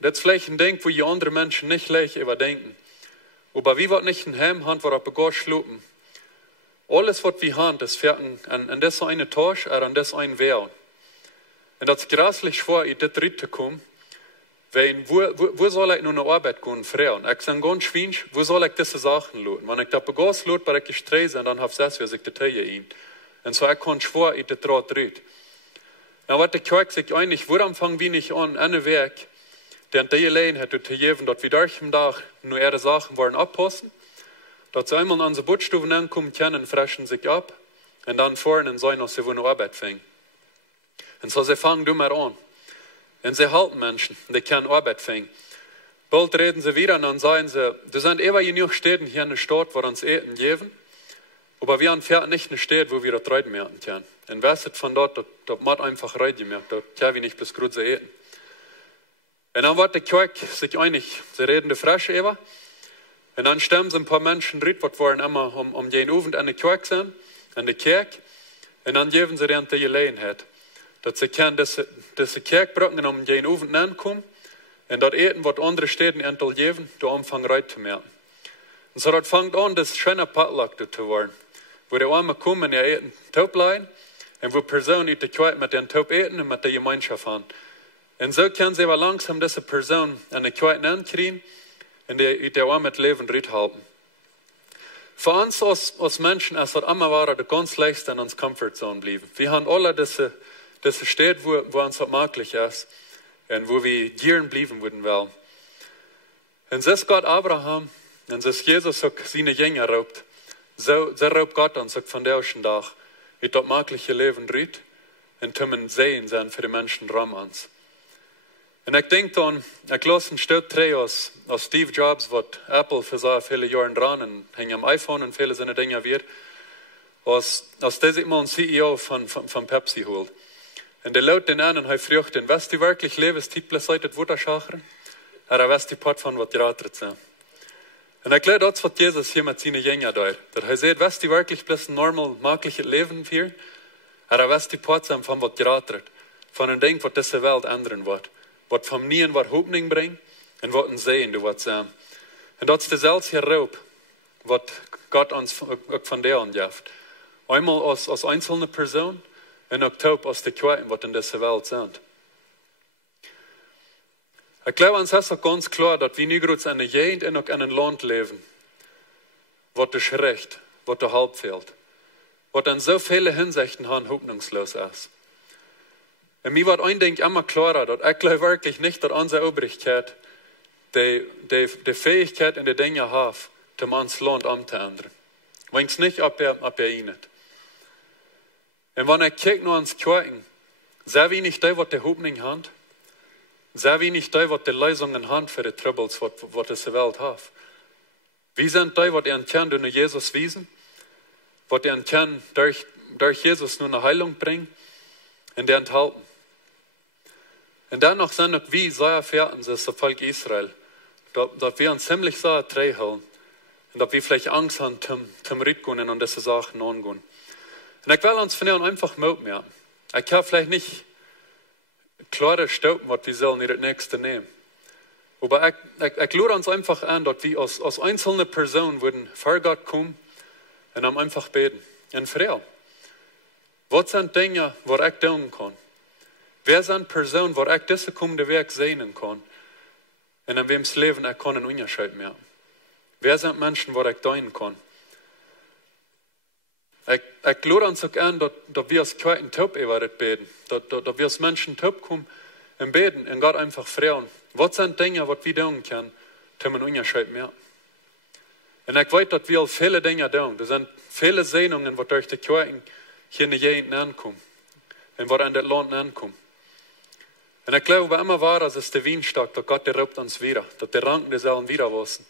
das ist vielleicht ein Ding, wo die anderen Menschen nicht leicht überdenken. Aber wie wird nicht ein Heim haben, wo er begonnen schlupen. Alles, was wir haben, das fährt an das eine Tausch, an das ein Wehr. Und das ist grauslich schwer, in das dritte kommen, weil wo soll ich nur eine Arbeit gehen, fragen? Ich sage ganz schwierig, wo soll ich diese Sachen luten? Wenn ich da begonnen lute, weil ich gestresst bin, dann habe ich das, wie ich die Teile ihn. Und so ich kann schwer, in das Draht dritt. Na, was die Kirche sich eigentlich, woran fangen wir nicht an, einen Weg, der die Gelegenheit zu geben, dass wir durch den Tag nur ihre Sachen wollen abpassen, dass sie einmal an unsere Bootstufen ankommen können, fressen sich ab und dann fahren und sein, dass sie wo eine Arbeit fängt. Und so, sie fangen dummer an. Und sie halten Menschen, die keine Arbeit finden. Bald reden sie wieder und dann sagen sie, du sind immer genug Städten hier in der Stadt, wo uns Eten geben, aber wir haben nicht eine Stadt, wo wir das Reiten merken können. Und wer ist von dort, dort macht einfach Reiten gemerkt, dort können wir nicht bis gut zu eten. Und dann wird die Kirche sich einig, sie reden die Frische über, und dann stimmen sie ein paar Menschen rein, die wollen immer um den Abend an der Kirche sind, an der Kirche, und dann geben sie denen die Gelegenheit, dass sie können diese Kirche brauchen, um den Abend ankommen, und dort eten, was andere Städten endlich geben, da anfangen Reiten zu merken. Und so, das fängt an, das schöne Potluck zu werden, wo die Armen kommen und eten Taublein, und wo Personen in der Kirche mit den Taub eten und mit der Gemeinschaft haben. Und so können sie aber langsam diese Person an der Kirche ankriegen und die Armen mit Leben halten. Für uns als Menschen ist es immer war, das ganz leicht in uns Comfortzone bleiben. Wir haben alle diese Städte, wo uns das möglich ist und wo wir gern bleiben würden wollen. Und so ist Gott Abraham, und so ist Jesus auch seine Jünger raubt. So raubt Gott uns auch von der ersten Tag. Ich das mögliche Leben riet und tümmen Sehen sein für die Menschen rum uns. Und ich denke dann, ich lasse ein Stück drei aus Steve Jobs, was Apple für so viele Jahre dran und hängt am iPhone und viele seine Dinge wird, aus der sich mal ein CEO von Pepsi holt. Und der laut den an und er fragt den, was die wirklich lebens Titel seit Wutterschachern? Er weiß die Part von was geratet sind. Und ich glaube, das, was Jesus hier mit seinen Jüngern tut. Dass er sagt, was die wirklich bloß ein normal, mögliches Leben hier? Er weiß die Part von was geratet. Von einem Ding, was diese Welt ändern wird. Was vom Nien, was Hoffnung bringt und was ein Sehen, du was sein. Und das ist der selbst Raub, was Gott uns von der angibt. Einmal als einzelne Person und auch taub aus der Kirche, was in dieser Welt sind. Ich glaube, uns ist auch ganz klar, dass wir nicht gerade in einer Gegend und auch in einem Land leben, was das Recht, was der Halb fehlt, was in so vielen Hinsichten hoffnungslos ist. Und mir wird ein Ding immer klarer, dass ich glaube wirklich nicht, dass unsere Obrigkeit die Fähigkeit und die Dinge hat, um uns Land umzuändern. Wenn es nicht, ob er ihn nicht. Und wenn ich kicke nur ans Kirchen, sehr wenig da, was die Hoffnung hat, sehr wenig da, was die Lösungen haben für die Troubles, was diese Welt hat. Wie sind da, was die können durch Jesus wiesen, was die können durch Jesus nur eine Heilung bringen, und die enthalten. Und dennoch sind auch wie sehr fertig das Volk Israel, dass wir uns ziemlich so drehen und dass wir vielleicht Angst haben, zum Rittgehen und diese Sachen angehen. Und ich will uns von ihnen einfach Mut machen. Ich kann vielleicht nicht klare Stauben, was wir sollen in das nächste nehmen. Aber ich lade uns einfach an, dass wir als einzelne Personen würden vor Gott kommen und dann einfach beten. Und fragen, was sind Dinge, wo ich tun kann? Wer sind Personen, wo ich diese kommende Weg sehen kann? Und in wem's Leben ich kann einen Unterschied machen? Wer sind Menschen, wo ich dienen kann? Ich lade uns auch an, dass wir als Kirchen taub über das beten. Dass wir als Menschen taub kommen und beten und Gott einfach fragen. Was sind Dinge, die wir tun können, um einen Unterschied machen? Und ich weiß, dass wir viele Dinge tun. Das sind viele Segnungen, die durch die Kirchen hier in der Gegend ankommen. Und was an das Land ankommt. Und ich glaube immer wahr, dass es der Wienstock, dass Gott raubt uns wieder. Dass die Ranken die sollen wieder wachsen.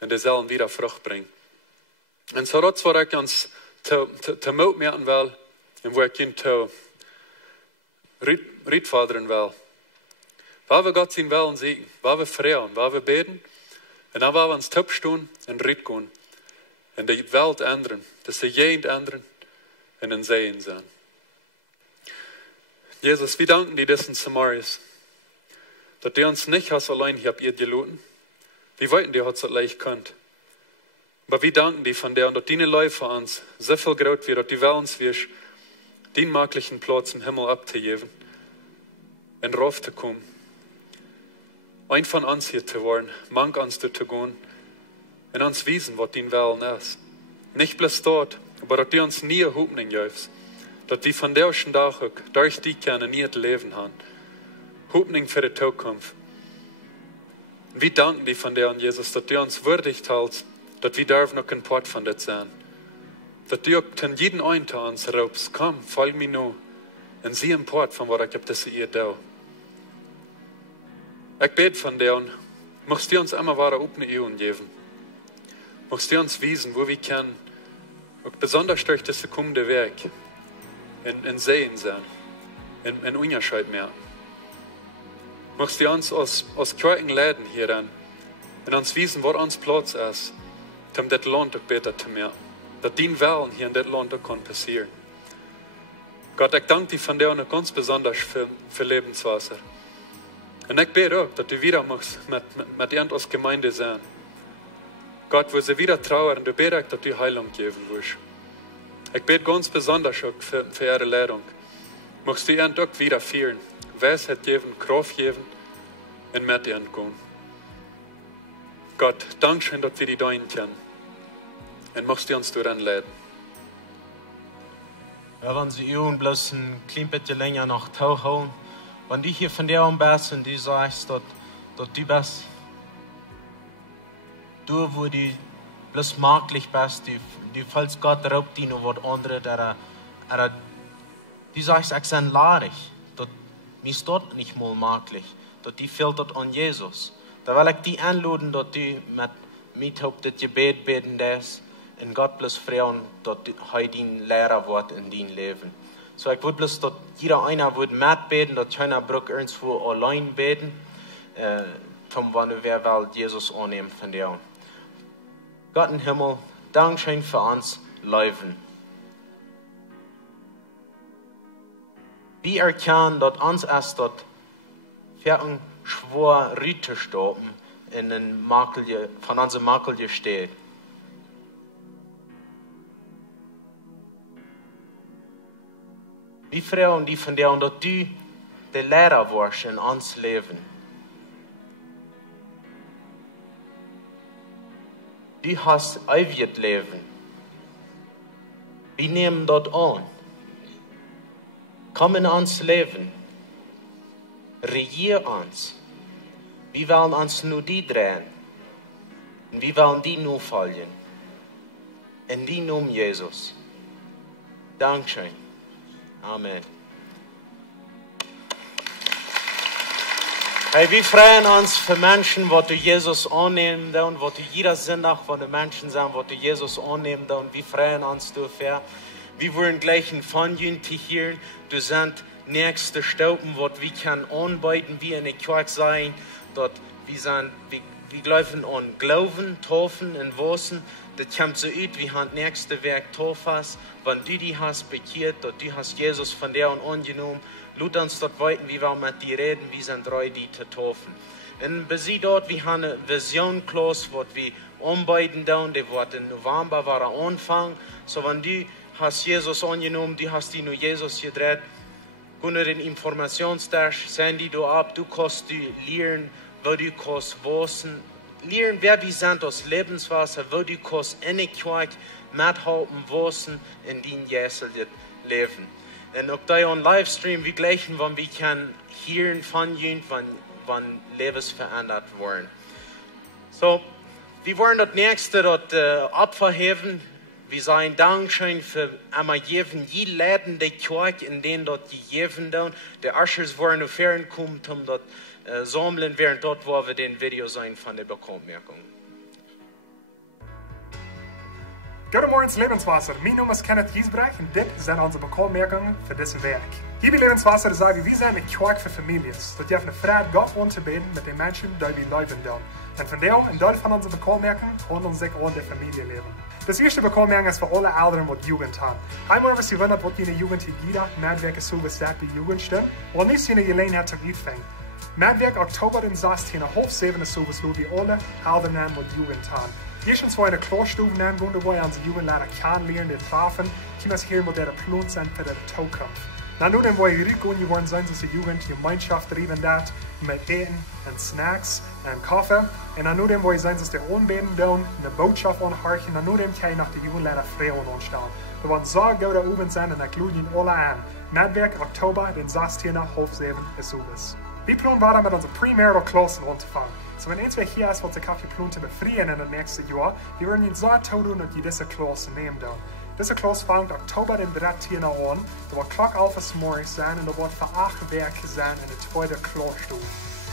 Und die sollen wieder Frucht bringen. Und so das, was ich uns zu Mut machen will, und wo ich ihn zu Riedfadern will. Weil wir Gott sein Willen siegen, weil wir freuen, weil wir beten, und dann wollen wir uns taub stehen und Ried gehen. Und die Welt ändern, das die Gegend ändern und ein Sehen sein. Jesus, wir danken dir diesen Samaris, dass du uns nicht hast allein hier ihr geladen. Wir wollten dir hat es leicht könnt. Aber wir danken dir von der und dass deine Läufe für uns so viel groß wird, dass die uns wirst, den möglichen Platz im Himmel abzugeben und rauf zu kommen. Ein von uns hier zu werden, manch uns zu gehen und uns wissen, was dein Willen ist. Nicht bloß dort, aber dass du uns nie Hoffnung gibst. Dass wir von der ersten Tag durch die können nie das Leben haben. Hoffnung für die Zukunft. Und wir danken dir von der an Jesus, dass du uns würdig hältst, dass wir dürfen noch ein Part von dir sein. Dass du auch jeden einen uns raubst, komm, folg mir nur En zie een poort van wat ik op deze eer doe. Ik bid van dir und mocht dir uns immer wieder offene Augen geben. Mocht dir uns wiesen, wo wir können, auch besonders durch das kommende Werk, in Sehen sein, in Unterscheid mehr. Mocht dir uns aus Kirchen leiden hier dann, und uns wiesen, wo uns Platz ist, um das Land auch besser zu machen. Dass dein Willen hier in das Land auch kann passieren. Gott, ich danke dir von dir und ganz besonders für Lebenswasser. Und ich bete auch, dass du wieder machst mit dir als Gemeinde sein. Gott, wo sie wieder trauern, du bete ich, dass du Heilung geben wirst. Ich bete ganz besonders auch für ihre Leitung. Machst du ihnen auch wieder führen, Weisheit geben, Kraft geben und mit ihnen gehen. Gott, danke schön, dass wir die deinen können. Und machst du uns daran leiden. Ja, wenn sie Augen bloß ein klein bisschen länger noch tauchen, wenn die hier von dir am besten, die sagst, dass du bist, du, wo du bloß maglich bist, du fällst Gott raubt die noch was anderes, du sagst, ich bin laarig, dass mir ist dort nicht mal maglich, dass die fehlt dort an Jesus. Da will ich die einladen, dass du mit mir das Gebet beten darfst, und Gott bloß freuen, dass heute dein Lehrer wird in dein Leben. So, ich würde bloß, dass jeder einer würde mitbeten, dass keiner braucht irgendwo allein beten, wenn wer will Jesus annehmen von dir. Gott im Himmel, Dankeschön für uns Leben. Wir erkennen, dass uns erst dort für schwor Ritter stoppen in den Makel, von unserem Makel steht. Wir freuen die von dir und dass du der Lehrer warst in uns Leben. Du hast ewiges Leben. Wir nehmen dort an. Komm in uns Leben. Regier uns. Wir wollen uns nur die drehen. Und wir wollen die nur folgen. In die Namen Jesus. Dankeschön. Amen. Hey, wir freuen uns für Menschen, die du Jesus annehmen und wo du jeder Sonntag, wo die Menschen sagen, wo du Jesus annehmen und wir freuen uns dafür. Wir wollen gleich von dir hören. Du sind nächste Stauben, wo wir können anbieten, wie in der Kirche sein, dort wir glauben an Glauben, Taufen und Wassen. Das kommt so ut, wie han nächste Werk Taufas, wenn du die hast bekehrt, dass du hast Jesus von der und angenommen, lud uns dort weiten, wie wir mit dir reden, wie sind drei die zu taufen. Und besie dort, wie han eine Vision klos, wo wir anbieten da, der wird im November war Anfang, so wenn du hast Jesus angenommen, du hast die nur Jesus gedreht, können den Informationstasch, send die du ab, du kannst du lernen, wo du kannst wissen, lernen, wer wir sind aus Lebenswasser, wo du kannst in der Kirche mithalten, wissen, in dein jährliches Leben. Und auch da on Livestream, wir gleichen, wenn wir können hören von jemand, wenn Lebens verändert worden. So, wir wollen das nächste dort abverheben. Wir sagen Dankeschön für einmal jeden, die Läden der Kirche, in denen dort die jeden da, der Ushers wollen auf Ferien kommen, um dort sammeln, während dort, wo wir den Video sein von der Bemerkung. Guten Morgen, Lebenswasser. Mein Name ist Kenneth Giesbrecht und das sind unsere Bemerkungen für dieses Werk. Hier bei Lebenswasser sagen wir sind eine Kirche für Familien. Dort dürfen wir Freude Gott anzubeten mit den Menschen, die wir leben dürfen. Und von der und dort von unseren Bemerkungen handeln sich an der Familienleben. Das erste Bemerkung ist für alle Eltern, die Jugend haben. Einmal, was sie wundert, was in der Jugend hier geht, Medwerk ist so, was das bei Jugendste, und nicht in der Gelegenheit zu anfangen. Medwerk Oktober den 16. halb 7 ist so, was wir alle Eltern die Jugend haben. Erstens war eine Klarstube nehmen, wo wir unsere Jugendleiter kennenlernen, treffen, die wir hier mit der Plan sind für die Zukunft. Dann nur, wo wir rückgehen geworden sind, dass die Jugend die Gemeinschaft drieben hat, mit Eten und Snacks und Kaffee. Und dann nur, wo wir sind, dass die Anbeten tun, eine Botschaft anhören, dann nur, kann ich nach der Jugendleiter frei anstellen. Wir wollen so gut oben sein und ich lade ihn alle an. Medwerk Oktober den 16. halb 7 ist so. Wir planen weiter mit unseren Premarital Klassen anzufangen. So, wenn eins hier ist, was ich geplant habe, befreien in den nächsten Jahr, wir werden ihn so tun, dass wir diese Klasse nehmen. Deze klas vangt oktober den 13 an. Da wird klok 11 morgens zijn en er wordt voor 8 werken zijn in de tweede klasstoel.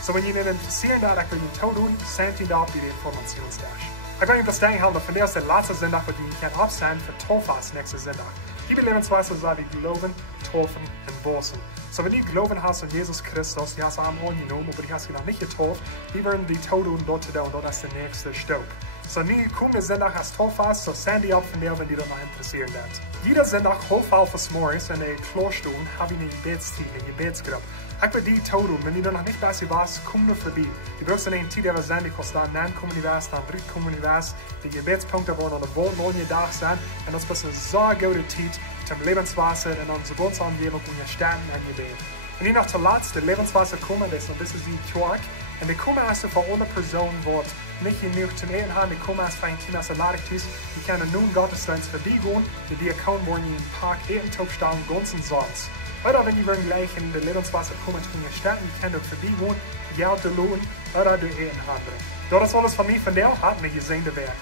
So wenn ihr interessieren da, ich will Ihnen tun tun, sendet ihn da auf die Informationsdash. Ich will Ihnen das Ding haben, von der ist der letzte Sonntag, wo die kann absenden für Tofas nächste Sonntag. Die Lebensweise sagt, die glauben, Tofen und Bossen. So wenn die glauben hast an Jesus Christus, die hast du am angenommen, aber die hast du noch nicht getauft, die werden die Tod und dort da und dort ist der nächste Stopp. So nie kommende Sonntag hast Tofas, so send die ab von der, wenn die das noch interessieren wird. Jeder Sonntag half morgens in der Klosterstuhl habe ich eine Gebetsteam, eine Gebetsgruppe. Ich will die tun, wenn du noch nicht besser warst, komm nur vorbei. Du brauchst dann eine Zeit, die sind, die kostet dann 9 kommen die was, dann 3 kommen die was. Die Gebetspunkte wollen an der Wohl 9 Tag sein. Und das ist eine sehr gute Zeit zum Lebenswasser in unserer Wohnumgebung und wir starten an Gebet. Und die noch zuletzt, der Lebenswasser kommen ist, und das ist die Quark. Und die kommen erst für eine Person, die nicht genug zum Eten haben, die kommen erst für ein Kind, das erledigt ist. Die können nun Gottesdienst für die gehen, die kommen wollen in den Park Eten aufstellen, ganz und sonst. Oder wenn die gleich in der Lebenswasser kommen, tun wir starten, die können für die wohnen, Geld zu lohnen, oder du Eten haben. Das ist alles von mir, von der hat mir gesehen, der Werk.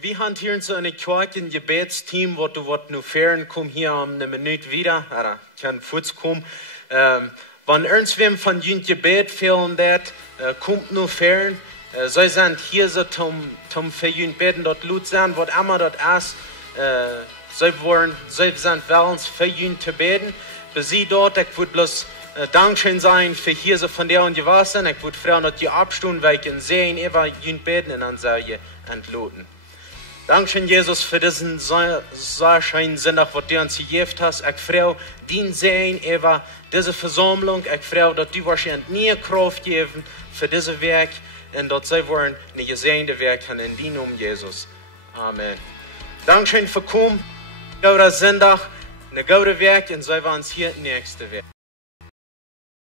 Wir haben hier so eine Kirche, ein Gebetsteam, wo du nur fern komm hier eine Minute wieder, oder kann kurz kommen. Wenn irgendwem von jün Gebet fehlen wird, kommt nur fern. Sie sind hier so zum für jün beten, dort Lut sein, was immer dort ist. Sie sind willens für jün zu beten. Bei sie dort, ich würde bloß Dankeschön sein für hier so von der und die Wasser. Ich würde fragen, dass die Abstunden, weil ich in sehen, immer jün beten und dann sei ihr entloten. Dankeschön, Jesus, für diesen sehr schönen Sonntag, was du uns gegeben hast. Ich frage, den sehen, über diese Versammlung. Ich frage, dass du wahrscheinlich nie Kraft geben für dieses Werk und dass sie wollen eine gesegnete Werk haben in den Namen Jesus. Amen. Dankeschön für kommen. Gute Sonntag, eine gute Werk und sie waren uns hier nächste Werk.